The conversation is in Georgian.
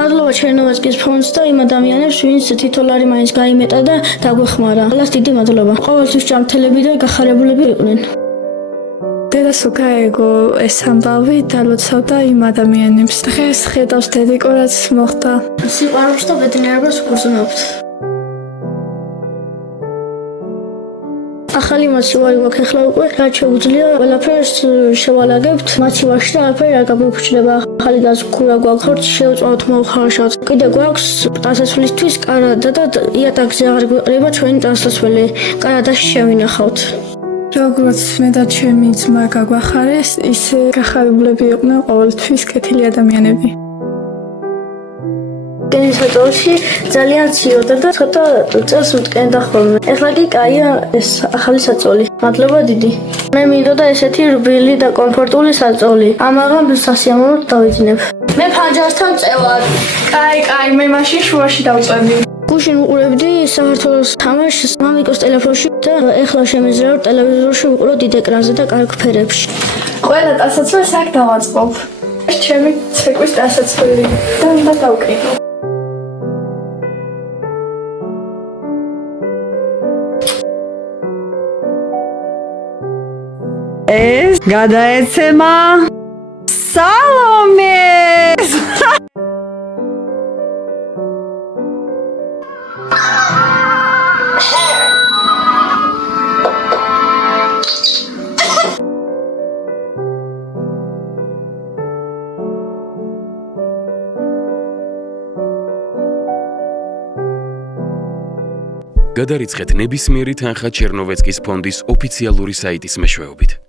მადლობა ჩერნოვცკის ფონდს და იმ ადამიანებს, ვინც $10 მაინც გაიმეტა და დაგვეხმარა. ალას დიდი მადლობა. ყოველთვის ჭამთელები და გახარებულები იყვნენ. დედას უკაეგო ეს ამბავი დალოცავდა იმ ადამიანებს. დღეს ხედავს დედიკო რაც მოხდა. სიყვარულს და ბედნიერებას ვგრძნობთ. ახალი მოცივარი გვაქვს ახლა უკვე, რაც შეგვიძლია ყველაფერს შევალაგებთ მოცივაში და არაფერი არ გაგვიფრჩდება. ახალი გაზქურა გვაქვს, ხორცი შევწვავთ, მოვხარშავთ. კიდე გვაქვს ტანსაცვლისთვის კარადა და იატაკზე აღარ გვიყრება ჩვენი ტანსაცველი. კარადაში შევინახავთ. როგორც მე და ჩემი ძმა გაგვახარეს, ისე გახარებულები იყვნენ ყოველთვის კეთილი ადამიანები. გენერატორში ძალიან ციოდა და ცოტა წელს მტკნდა ხოლმე. ეხლა კი კაია ეს ახალი საწოლი. მადლობა დიდი. მე მინდოდა ესეთი რბილი და კომფორტული საწოლი. ამაღამ სასიამოვნოდ დავიძინებ. მე ფანჯარასთან წევარ. კაი, მე მაშინ შუაში დავწვევდი. გუშინ უყურებდი საქართველოს თამაშს მამიკოს ტელეფონში და ეხლა შემიძლია რომ ტელევიზორში ვიყურო დიდ ეკრანზე და კარგ ფერებში. ყველა ტანსაცველს აქ დავაწყობ. ეს ჩემი ცეკვის ტანსაცველი და უნდა დავკრიბო. ეს გადაეცემა სალომეს. გადარიცხეთ ნებისმიერი თანხა ჩერნოვეცკის ფონდის ოფიციალური საიტის მეშვეობით.